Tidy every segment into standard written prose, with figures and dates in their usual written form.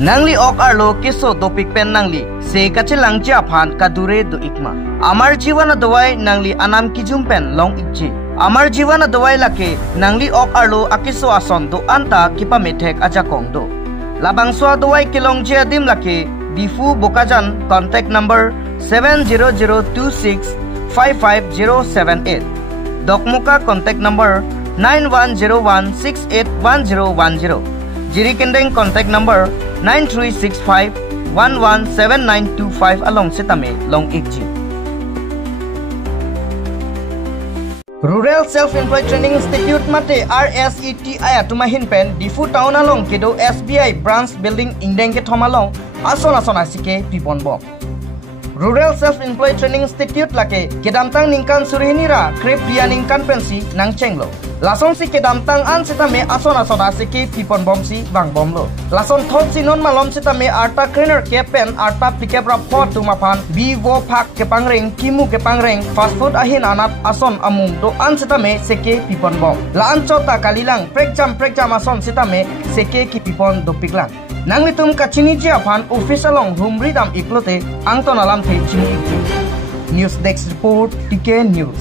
Nangli ok arlo kiso topik pen nangli se kachilang japhan kadure do ikma amar jiwana dawai nangli anam kijum pen long ikji amar jiwana dawai lake nangli ok arlo akiso ason do anta kipa metek aja kongdo labangswa dawai kilong je dim lake difu bokajan contact number 70026555078 dokmuka contact number 9101681010 Jiri Kendeng contact number 9365117925 along Sitame Long Ikji. Rural Self-Employed Training Institute mate RSET aya tumahin pen difu town along kedo SBI branch building indeng ke thomalong ason asike pibonbo. Rural Self-Employed Training Institute lake kedamtang ningkan surihinira krep dia ningkan pensi nang chenglo. Lason si kedamtang an sitame ason asike pipon bomsi bang bomlo. Lason thot sinon malom sitame arta trainer kepen arta pikep rapot tumapan vivo phak kepangring kimu kepangring fast food ahin anat ason amung do an sitame seke pipon bom. La an chota kalilang prekjam ason sitame seke ki pipon do piklang. Nang litum kachini jiapan office along humridam iklote angton alam the chini ikji. News Desk Report TK News.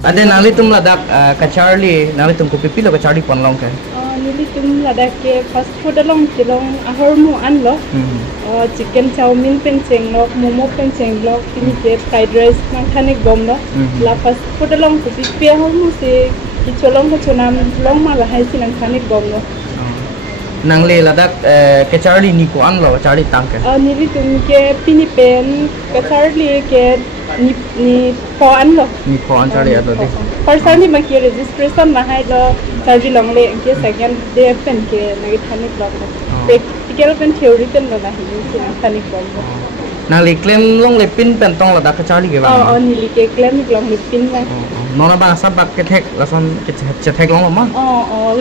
Ada nali tum ladak kacharli nali tum kopi pilo kacharli ponlong kan. Nili tum ladak ke fast food along kilong ahor mu anlo. Chicken chowmin penceng lok, momo penceng lok, ini ke fried rice nang thanik bom lo. La fast food along kopi pi ahor mu se kicholong kachonam long ma lahai sinang thanik bom lo. Nang le ladak kacharli ni ko anlo kacharli tangke. Nili tum ke pini pen kacharli ke ni po anlo. Ni po an charli ado de. Personally maki registration lahai lo charli long le ke second day pen ke nagi thanik bom lo. Practical pen theory pen lo lahai sinang thanik bom lo. Nang le claim long le pin pen tong ladak kacharli ke bang. Nili ke claim long le pin bang. Nona bang sabak ke thek lason ke thek long ma.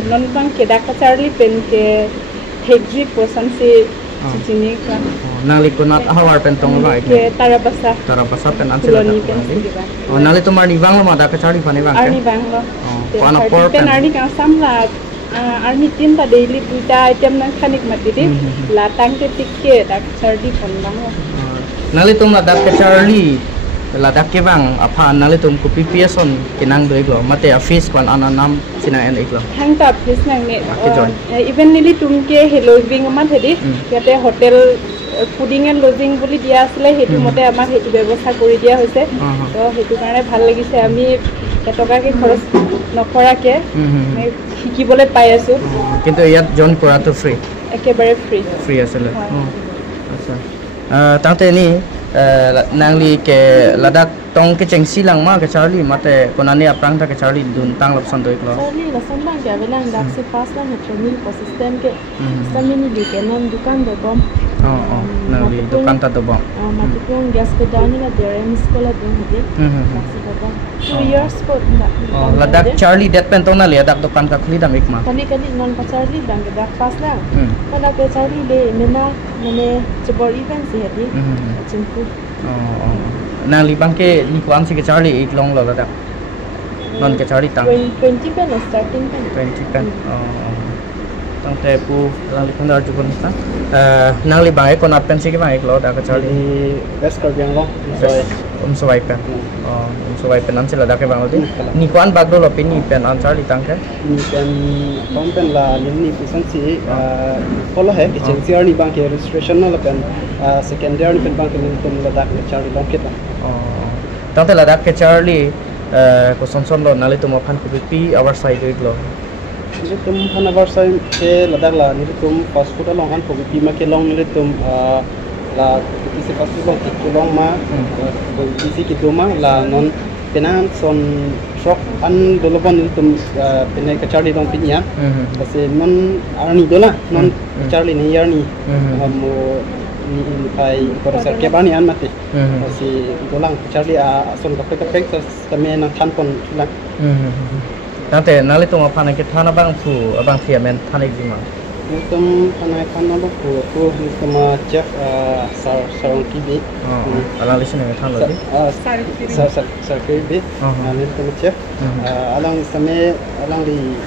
Non bang ke dak kacharli pen ke thekji posan se Cicini kan. Nang li kunat ahawar pentong ba ke tarabasa pen ansel. Nang li tumar ni bang lo ma da kacharli pani bang. Arni bang lo. Pana por pen arni kan samla arni tin ta daily puja item nang khanik matidi la tang ke tikke da kacharli pon bang lo. Nang li tum la da kacharli ladak ke bang apa nang li tum ko PPSon kinang doi glo mate office kon ananam sina en iglo. Hang ta office nang ne even nili tum ke hello wing ma thedi yate hotel fooding and lodging বুলি দিয়া আছিল হেতু মতে আমাক হেতু ব্যৱস্থা কৰি দিয়া হৈছে তো হেতু কাৰণে ভাল লাগিছে আমি এটকাকে খৰচ নকৰাকে শিকিবলৈ পাই আছো কিন্তু ইয়াত জন কৰাটো ফ্ৰী একেবাৰে ফ্ৰী আছিল আচ্ছা তাতে নি nangli ke ladak tong ke chengsi lang ma ke charli mate konani aprang ta ke charli dun tang lopson doi klo charli lason bang ke avelang dak se fast lang training ko system ke samini di kenan dukan do bom nangli dukan ta do bom matipong gas pedani la DRM skola dun de taksi do bom 2 years ko ladak charli det pen tong na le dak dukan ka khli dam ikma kali non pa charli bang ke dak fast lang kala ke charli le mena mane chebor event se hedi chimpu nang li bang ke ni ko am si ke charli ik long lo ladak non ke charli tang 20 pen starting pen 20 pen tang te pu lang li kondar ju kon ta nang li bang e kon pen si ke bang ik lo da ke charli best kar biang lo so wai pen so wai pen an se ladak ke bang lo di ni ko an bag do lo pen ni pen an charli tang ke ni pen la ni pisan si follow hai ki chen ni bang ke registration na la pen secondary pen bang ke ni pen ladak ke charli long kita tang te ladak ke charli ko son lo nali tum phan ko pi our side lo ni tum phan our side ke ladak la ni tum fast food long han ko pi ma ke long ni tum la kisi fast food long ki long ma kisi ki doma la non penan son truck an dolobon ni tum pene ke charli long pinya kasi non arni dola non charli ni yarni mo ni pai korosar ke bani an mate kasi dolang charli son ka pek tame na than kon la nate nali tum phan ke thana bang fu abang thia men thanik jima Nitum panai kan ada tu nitum chef sarong kibi. Alang listen ni thang lagi. Sarkibi. Nitum chef. Alang isame alang di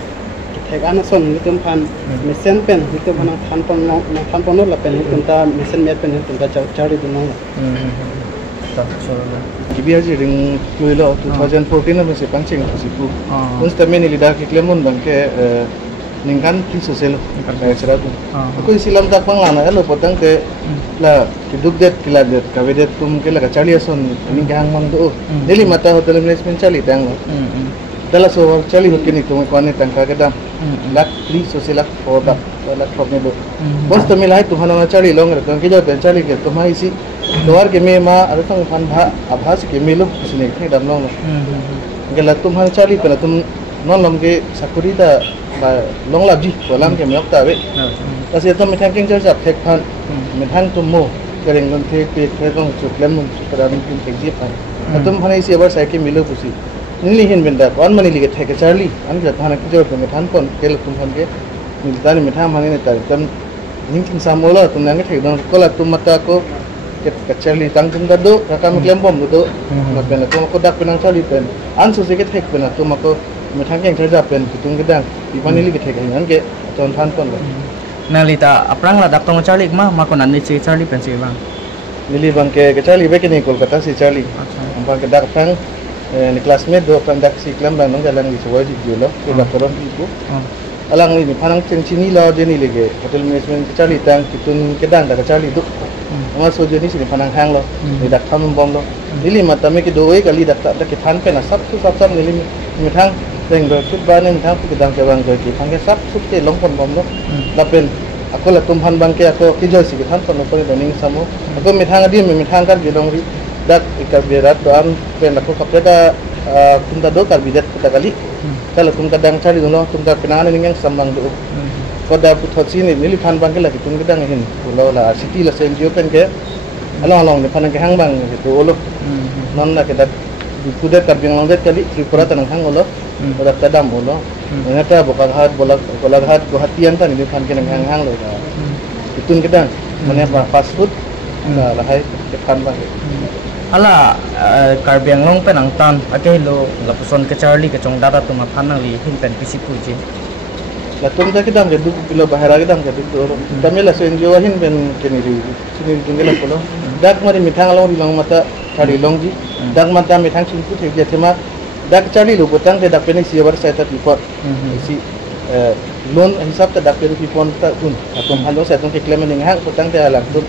kita kan son nitum pan mesin pen nitum panang pan pon la pen nitum ta mesin met pen nitum ta cari tu nong. Kibi aja ring tuilo 2014 na masih pancing sipu. Uns tamen ni lidah kiklemun bangke ningkan ti sosial kaya seratu. Aku isilam tak panglana lo potang ke la hidup det kiladet kawedet tum ke la kacali ason ningkang mang do. Jadi mata hotel management cali tang lo. Dala so cali hokini tum ko ani tangka kedam. Lak tri sosial produk lak propne do. Bos to milai tu hana cali long re ke jo cali ke tumai isi luar ke me ma ada tang pan bha abhas ke melo sini ke dam long. Gela tum hana cali pela tum non lam ke sakurita long labji kolam ke miok ta be kasi to mi thanking church ap thek phan mi thang tum mo kereng non thek pe thekong chuklem mun chukra min tin thek ji phan atum phane si abar sai ke milo pusi nili hin benda kon mani lige thek charli an ja thana ki jor me than pon kel tum phan ke mi tani mi tham hane ne tar tam ning tin samola tum nang thek don kola tum mata ko ke charli tang tum da do ka mi klem bom do ma pen ko dak penang charli pen an so se ke thek pen tum ko me thang keng charja pen tung gedang ipan ili ke thek han ke ton than pon Nalita aprang la dak tong Charlie ma ko nan ni Charlie pen si bang. Nili bang ke Charlie be ke ni Kolkata si Charlie. Bang ke dak phang ni classmate do pan dak si klam bang nong jalang di sawai di julo ke ba koron ibu. Alang ni phanang cheng chini lo je ni lege hotel management ke Charlie tang kitun ke dang dak Charlie du. Ama so je ni si phanang hang lo ni dak tham bom lo. Nili mata me ke do e kali dak dak ke than pen sab sab nili mi thang deng do chut ba nem thang ke dang ke bang do ki thang ke sab sub ke long pon bom lo. Dapen aku la tumhan bangke aku kijo si kan pon pon doning samu aku mithang adi mithang kar gilong ri dak ikar berat doan pen aku kapeda tumda do kar bidat kita kali kalau tumda dang cari dono tumda penana ningang sambang do koda puthot sini nili phan bangke la tum gedang hin ulo la city la sen jo pen ke along ni phan ke hang bang gitu ulo non na ke dak kuda kar bing long kali tripura tanang hang ulo udah tadam ulo Nata bokalhat bolaghat gohatian tan ini phan kenang hang lo itun kedang mana fast food la hai ke phan ba Ala karbiang long penang tan ate lo la puson ke Charlie ke chong data tu ma phan li hin pen pisi puji la tum ta kedang ke du kilo bahara kedang ke du tamela so enjo hin ben keni ri sini jungela polo dak mari mithang long di long mata thari long ji dak mata mithang sin pu the je thema dak Charlie lu potang te dak pening siabar saya tat report si loan hisab ta dak peru pipon ta tun atom halo saya tun ke claim ning hang potang te alang tun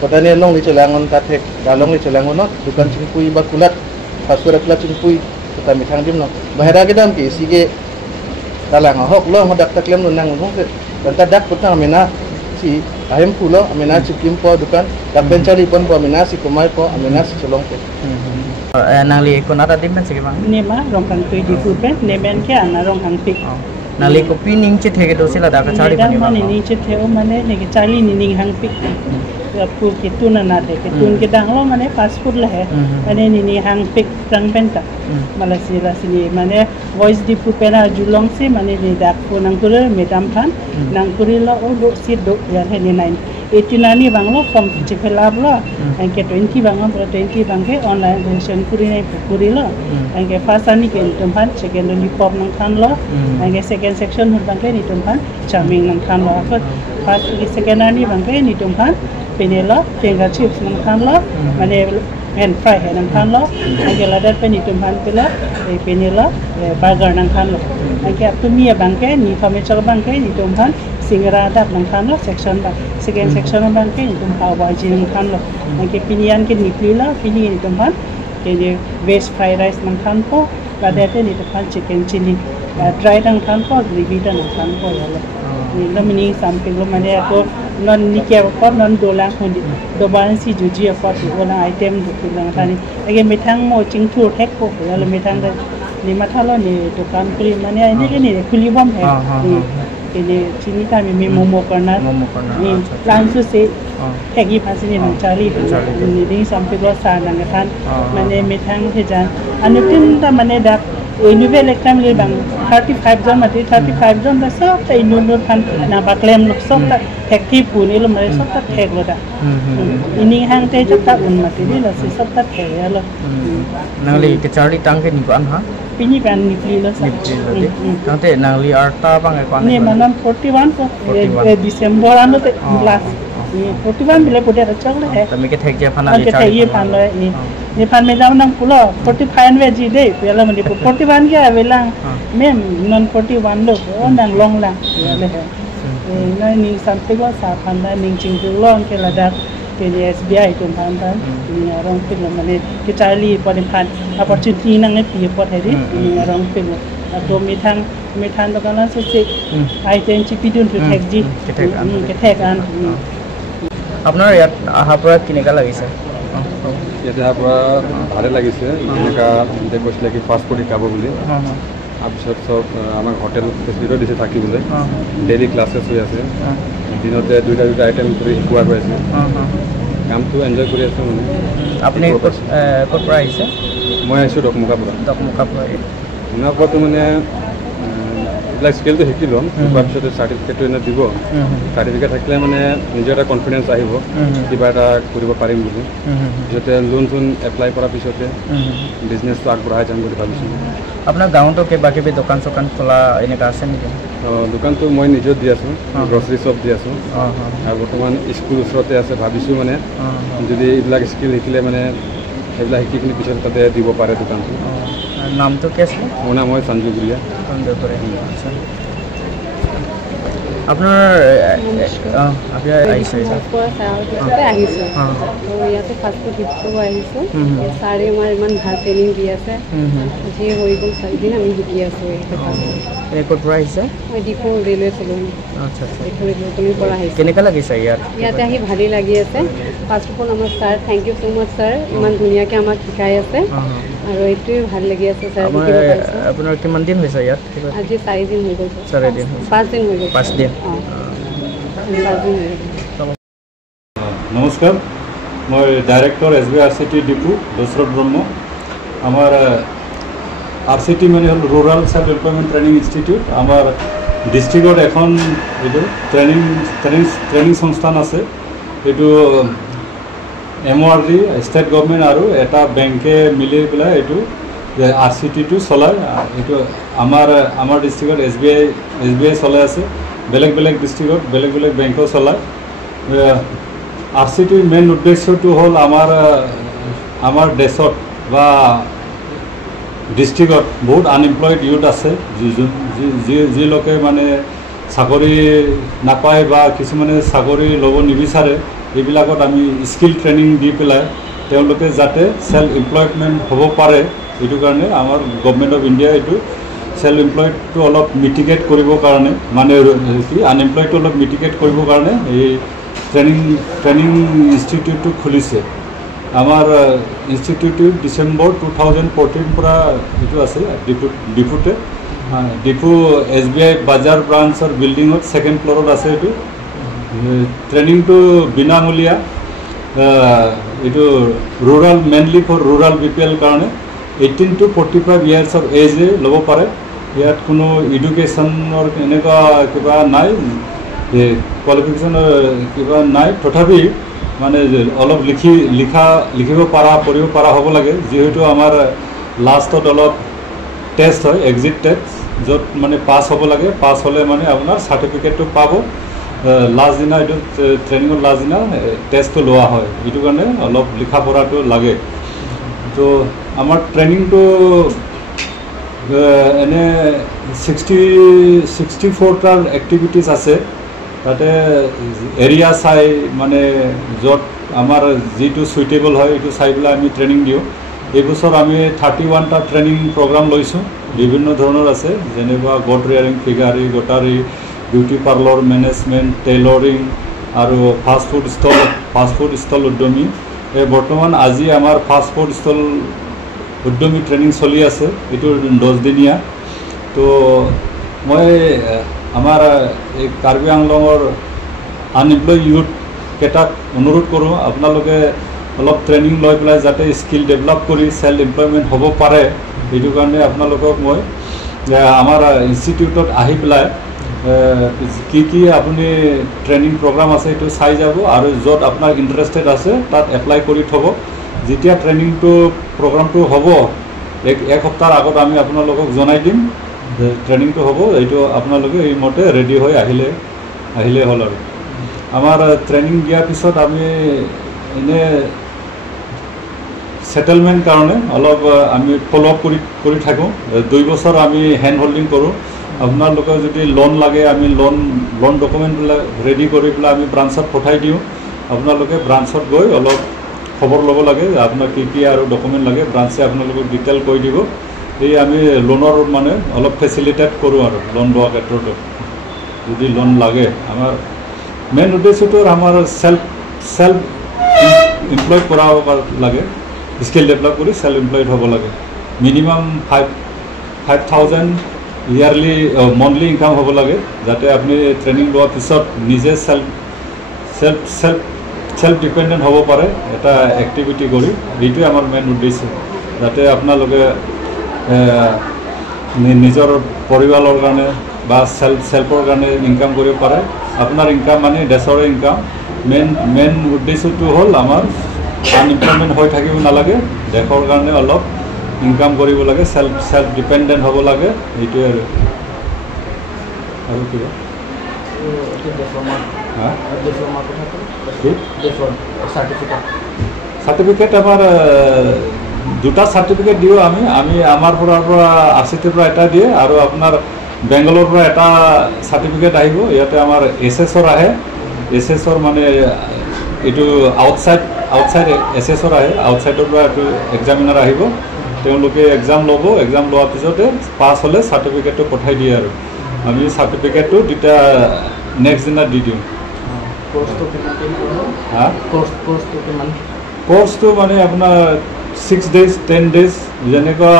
potane long ni celangon ta thek dalong ni celangon no dukan cingpui bakulat pasura kulat cingpui ta mithang dim no bahara ke dam ke si ke dalang hok lo dak ta claim nang ngong ke ta dak potang mena si ayam pulo amena cikim po dukan dak ben Charlie pon po amena si kumai po amena si celong po Nali ko nata dim pen si bang. Nema rong hang tui di food pen nemen ke ana rong hang pik. Nali ko pining che thege do sila dak Charlie pen ni ni che theo mane ne ke Charlie ni ning hang pik. Ya pu ke tun na de ke tun ke dang lo mane fast food la hai. Mane ni hang pik rang pen ta. Malaysia sini mane voice di food pen a julong si mane ni dak ko nang kur metam phan nang kuri lo o do si do ya he ni 89 bang lo from Chipelab lo angke 20 bang lo 20 bang ke online version kuri lo angke first ani ke tumpan second ni pop nang than lo angke second section bang ke ni tumpan charming nang than lo first ki second ani bang ke ni tumpan penelo finger chips nang than lo mane and fry nang than lo angke ladat pe ni tumpan pela penelo burger nang than lo angke tumia bang ke ni furniture bang ke ni tumpan Singara dak nang than lo section bang second section bang ke ni tumpa waji nang than lo angke pinian ke nipli lo pini ni tumpan ke ni veg fried rice nang than po ladate ni tumpan chicken chili dry nang than po gravy nang than po ya lo ni lo mini something lo mane ako non ni ke ko non dolang hundi do ban si juji ko ti ola item du nang tani age mithang mo chingthur thek ko ya lo mithang da ni mathalo ni dukan kri mane ni ke ni khuli bom hai ini sini kami momo corner ini langsung se hegi pasini nang Charlie ini sampai lo sana ngatan mana metang hejan anu tin ta mana dak Innuvel ekram le bang 35 jon mati 35 jon da sok ta innu phan na baklem sok ta thekti pun ilum mari sok ta thek lo da ini hang te chak ta un mati ni la si sok ta thek ya lo nangli ke chari tang ke ni ban ha pini ban ni pli lo sa nang te nangli arta bang e kwan ni manam 41 ko December anu te last 41 bile pode ra chak le hai tami ke thek je phana ke thek ye phan lo ni phan me jam nang pulo 45 ve ji de pela mani 41 ke avelang mem non 41 lo nang long lang ya le hai na ning sampai ko sa phan na ning ching tu long ke ladak ke SBI tum phan phan ni arong pil mane ke charlie pode phan opportunity nang e pi pot hai ni arong pil atau mitang dokanan sesik ai chen chi pidun tu thek ji ke thek an আপনার ইয়াত আহা পৰা কিনেকা লাগিছে ইয়াতে আহা পৰা ভালে লাগিছে এনেকা যে কৈছিলে কি ফাষ্ট ফুড শিকাব বুলি তাৰপিছত চব আমাক হোটেল ফেচিলিটিও দিছে থাকিবলৈ ডেইলি ক্লাছেছ হৈ আছে দিনতে দুটা আইটেম কৰি শিকোৱা পাইছে কামটো এনজয় কৰি আছোঁ মানে আপুনি ক'ত পৰা আহিছে মই আহিছোঁ দকমুখা পৰা মুনাফাটো মানে এইবিলাক স্কিলটো শিকি ল'ম শিকোৱাৰ পিছতে চাৰ্টিফিকেটটো এনে দিব চাৰ্টিফিকেট থাকিলে মানে নিজৰ এটা কনফিডেঞ্চ আহিব কিবা এটা কৰিব পাৰিম বুলি পিছতে লোন চোন এপ্লাই কৰাৰ পিছতে বিজনেছটো আগবঢ়াই যাম বুলি ভাবিছোঁ আপোনাৰ গাঁৱতো কিবা কিবি দোকান চোকান খোলা এনেকুৱা আছে নেকি দোকানটো মই নিজেও দি আছোঁ গ্ৰচাৰী শ্বপ দি আছোঁ আৰু বৰ্তমান স্কুল ওচৰতে আছে ভাবিছোঁ মানে যদি এইবিলাক স্কিল শিকিলে মানে সেইবিলাক শিকি কিনি পিছত তাতে দিব পাৰে দোকানটো নামটো কি আছে মোৰ নাম হয় সঞ্জু গুৰিয়া আপোনাৰ আহিছে ইয়াতে ফাষ্টফুড শিকিব আহিছোঁ ছাৰে আমাৰ ইমান ভাল ট্ৰেইনিং দি আছে আজি হৈ গ'ল 4 দিন আমি শিকি আছোঁ ক'ৰ পৰা আহিছে মই ডিফু ৰেলৱে কলোনী ৰেলৱে পৰা আহিছোঁ কেনেকুৱা লাগিছে ইয়াতে আহি ভালেই লাগি আছে ফাৰ্ষ্ট অফ অল আমাৰ sir thank you so' much sir ইমান ধুনীয়াকৈ আমাক শিকাই আছে আৰু এইটোৱে ভাল লাগি আছে ছাৰ আপোনাৰ কিমান দিন হৈছে ইয়াত আজি 4 দিন হৈ গ'ল 4 দিন 5 দিন হৈ গ'ল 5 দিন নমস্কাৰ মই director SBI RCT Dipu Dasharath Brahma আমাৰ RCT মানে হ'ল rural self employment training institute আমাৰ ডিষ্ট্ৰিক্টত এখন এইটো ট্ৰেইনিং সংস্থান আছে এইটো MORD ষ্টেট গভৰ্ণমেণ্ট আৰু এটা বেংকে মিলি পেলাই এইটো RCTটো চলায় এইটো আমাৰ ডিষ্ট্ৰিক্টত SBI চলাই আছে বেলেগ ডিষ্ট্ৰিক্টত বেলেগ বেংকো চলায় RCTৰ মেইন উদ্দেশ্যটো হ'ল আমাৰ দেশত বা ডিষ্ট্ৰিক্টত বহুত আনএমপ্লয়েড ইউথ আছে যি লোকে মানে চাকৰি নাপায় বা কিছুমানে চাকৰি ল'ব নিবিচাৰে এইবিলাকত আমি স্কিল ট্ৰেইনিং দি পেলাই তেওঁলোকে যাতে সেলফ এমপ্লয়মেণ্ট হ'ব পাৰে এইটো কাৰণে আমাৰ গভৰ্ণমেণ্ট অফ ইণ্ডিয়া এইটো সেলফ এমপ্লয়ডটো অলপ মিটিগেট কৰিবৰ কাৰণে মানে কি আনএমপ্লয়ডটো অলপ মিটিগেট কৰিবৰ কাৰণে এই ট্ৰেইনিং ইনষ্টিটিউটটো খুলিছে আমাৰ ইনষ্টিটিউটটো ডিচেম্বৰ 2014 পৰা এইটো আছে ডিপুতে ডিপু SBI বাজাৰ ব্ৰাঞ্চৰ বিল্ডিঙত 2nd ফ্ল'ৰত আছে এইটো ট্ৰেইনিংটো বিনামূলীয়া এইটো rural mainly for rural BPL কাৰণে 18 to 45 years of age ল'ব পাৰে ইয়াত কোনো এডুকেশ্যনৰ এনেকুৱা কিবা নাই কোৱালিফিকেশ্যনৰ কিবা নাই তথাপি মানে অলপ লিখিব পৰা পঢ়িব পৰা হ'ব লাগে যিহেতু আমাৰ লাষ্টত অলপ টেষ্ট হয় এক্সিট টেষ্ট য'ত মানে পাছ হ'ব লাগে পাছ হ'লে মানে আপোনাৰ চাৰ্টিফিকেটটো পাব লাষ্ট দিনা এইটো ট্ৰেইনিঙৰ লাষ্ট দিনা টেষ্টটো লোৱা হয় এইটো কাৰণে অলপ লিখা পঢ়াটো লাগে তো আমাৰ ট্ৰেইনিংটো এনে 64টাৰ এক্টিভিটিছ আছে তাতে এৰিয়া চাই মানে য'ত আমাৰ যিটো সুইটেবল হয় এইটো চাই পেলাই আমি ট্ৰেইনিং দিওঁ এইবছৰ আমি 31টা ট্ৰেইনিং প্ৰগ্ৰাম লৈছোঁ বিভিন্ন ধৰণৰ আছে যেনেকুৱা গোট ৰিয়াৰিং ফিগাৰী গোটাৰী বিউটি পাৰ্লাৰ মেনেজমেণ্ট টেইলৰিং আৰু ফাষ্ট ফুড ষ্টল উদ্যমী বৰ্তমান আজি আমাৰ ফাষ্ট ফুড ষ্টল উদ্যমী ট্ৰেইনিং চলি আছে এইটো 10 দিনীয়া তো মই আমাৰ এই কাৰ্বি আংলঙৰ আনএমপ্লয় ইউথ কেইটাক অনুৰোধ কৰোঁ আপোনালোকে অলপ ট্ৰেইনিং লৈ পেলাই যাতে স্কিল ডেভেলপ কৰি সেলফ এমপ্লয়মেণ্ট হ'ব পাৰে এইটো কাৰণে আপোনালোকক মই আমাৰ ইনষ্টিটিউটত আহি পেলাই কি আপুনি ট্ৰেইনিং প্ৰগ্ৰাম আছে এইটো চাই যাব আৰু য'ত আপোনাৰ ইণ্টাৰেষ্টেড আছে তাত এপ্লাই কৰি থ'ব যেতিয়া ট্ৰেইনিংটো প্ৰগ্ৰামটো হ'ব এক সপ্তাহৰ আগত আমি আপোনালোকক জনাই দিম যে ট্ৰেইনিংটো হ'ব এইটো আপোনালোকে এইমতে ৰেডি হৈ আহিলে হ'ল আৰু আমাৰ ট্ৰেইনিং দিয়াৰ পিছত আমি এনে সেটেলমেণ্ট কাৰণে অলপ আমি ফ'ল' আপ কৰি থাকোঁ 2 বছৰ আমি হেণ্ড হোল্ডিং কৰোঁ আপোনালোকে যদি লোন লাগে আমি লোন ডকুমেণ্টবিলাক ৰেডি কৰি পেলাই আমি ব্ৰাঞ্চত পঠাই দিওঁ আপোনালোকে ব্ৰাঞ্চত গৈ অলপ খবৰ ল'ব লাগে যে আপোনাৰ কি আৰু ডকুমেণ্ট লাগে ব্ৰাঞ্চে আপোনালোকক ডিটেইল কৈ দিব এই আমি লোনৰ মানে অলপ ফেচিলিটেট কৰোঁ আৰু লোন লোৱাৰ ক্ষেত্ৰতো যদি লোন লাগে আমাৰ মেইন উদ্দেশ্যটো আমাৰ সেলফ এমপ্লয় কৰা লাগে স্কিল ডেভেলপ কৰি সেলফ এমপ্লয়েড হ'ব লাগে মিনিমাম 5,000 ইয়াৰলি মন্থলি ইনকাম হ'ব লাগে যাতে আপুনি ট্ৰেইনিং লোৱাৰ পিছত নিজে সেলফ ডিপেণ্ডেণ্ট হ'ব পাৰে এটা এক্টিভিটি কৰি এইটোৱে আমাৰ মেইন উদ্দেশ্য যাতে আপোনালোকে নিজৰ পৰিয়ালৰ কাৰণে বা সেলফৰ কাৰণে ইনকাম কৰিব পাৰে আপোনাৰ ইনকাম মানে দেশৰ ইনকাম মেইন উদ্দেশ্যটো হ'ল আমাৰ আনএমপ্লয়মেণ্ট হৈ থাকিব নালাগে দেশৰ কাৰণে অলপ ইনকাম কৰিব লাগে সেলফ ডিপেণ্ডেণ্ট হ'ব লাগে এইটোৱে আৰু কিবা সাৰ্টিফিকেট আমাৰ 2টা সাৰ্টিফিকেট দিও আমি আমাৰ পৰা RCTৰ পৰা এটা দিয়ে আৰু আপোনাৰ বেংগলৰ পৰা এটা সাৰ্টিফিকেট আহিব ইয়াতে আমাৰ এসএসৰ আহে এসএসৰ মানে এইটো আউটসাইড এসএসৰ আহে আউটসাইডৰ পৰা এইটো এক্সামিনাৰ আহিব তেওঁলোকে এক্সাম ল'ব এক্সাম লোৱাৰ পিছতে পাছ হ'লে সাৰ্টিফিকেটটো পঠাই দিয়ে আৰু আমি সাৰ্টিফিকেটটো দুটা নেক্সট দিনা দি দিওঁ কোৰ্সটো মানে আপোনাৰ 6 days 10 days যেনেকুৱা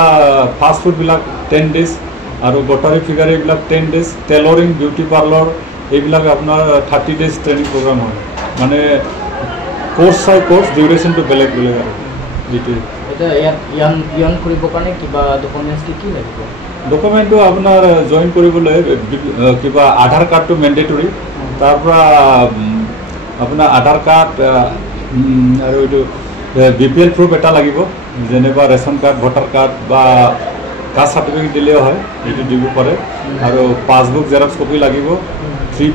ফাষ্ট ফুডবিলাক 10 days আৰু গটাৰী ফিগাৰ এইবিলাক 10 days টেইলৰিং বিউটি পাৰ্লাৰ এইবিলাক আপোনাৰ 30 days ট্ৰেইনিং প্ৰগ্ৰাম হয় মানে কোৰ্স চাই কোৰ্স ডিউৰেশ্যনটো বেলেগ বেলেগ আৰু এইটোৱে এটা ইয়ান কৰিবৰ কাৰণে কিবা ডকুমেণ্টছ কি লাগিব ডকুমেণ্টটো আপোনাৰ জইন কৰিবলৈ কিবা আধাৰ কাৰ্ডটো মেণ্ডেটৰী তাৰ পৰা আপোনাৰ আধাৰ কাৰ্ড আৰু এইটো BPL প্ৰুফ এটা লাগিব যেনেকুৱা ৰেচন কাৰ্ড ভোটাৰ কাৰ্ড বা কাষ্ট সাৰ্টিফিকেট দিলেও হয় এইটো দিব পাৰে আৰু পাছবুক জেৰক্স কপি লাগিব 3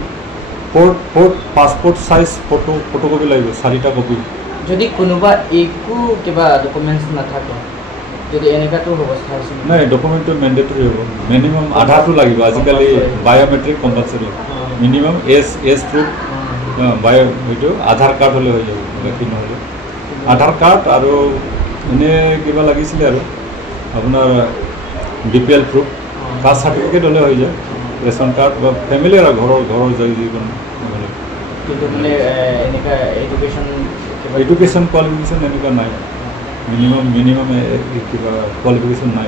পাছপোৰ্ট সাইজ ফটোকপি লাগিব 4টা কপি যদি কোনোবা একো কিবা ডকুমেণ্টছ নাথাকে যদি এনেকাটো অৱস্থা আছে নাই ডকুমেণ্টটো মেণ্ডেটৰী হ'ব মিনিমাম আধাৰটো লাগিব আজিকালি biometric compulsory minimum age proof bio এইটো আধাৰ কাৰ্ড হ'লে হৈ যাব বাকী নহ'লে আধাৰ কাৰ্ড আৰু এনে কিবা লাগিছিলে আৰু আপোনাৰ BPL প্ৰুফ কাষ্ট সাৰ্টিফিকেট হ'লে হৈ যায় ৰেচন কাৰ্ড বা ফেমিলি আৰু ঘৰৰ যায় যিকোনো কিন্তু মানে এনেকা এডুকেশ্যন কোৱালিফিকেশ্যন এনেকুৱা নাই মিনিমাম কিবা কোৱালিফিকেশ্যন নাই